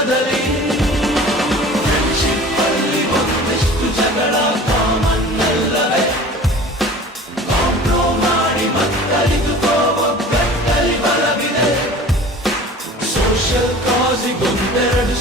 ಜೀವನದಲ್ಲಿ ಫ್ರೆಂಡ್ಶಿಪ್ ಅಲ್ಲಿ ಒಂದಿಷ್ಟು ಜಗಳ ಕಾಮನ್ ಅಲ್ಲವೇ ಕಾಂಪ್ರೋ ಮಾಡಿ ಮತ್ತರಿದುಕೋ ಒಗ್ಗಟ್ಟಲ್ಲಿ ಬಲವಿದೆ ಸೋಷಿಯಲ್ ಕಾಸಿಗೊಂದೆರಡು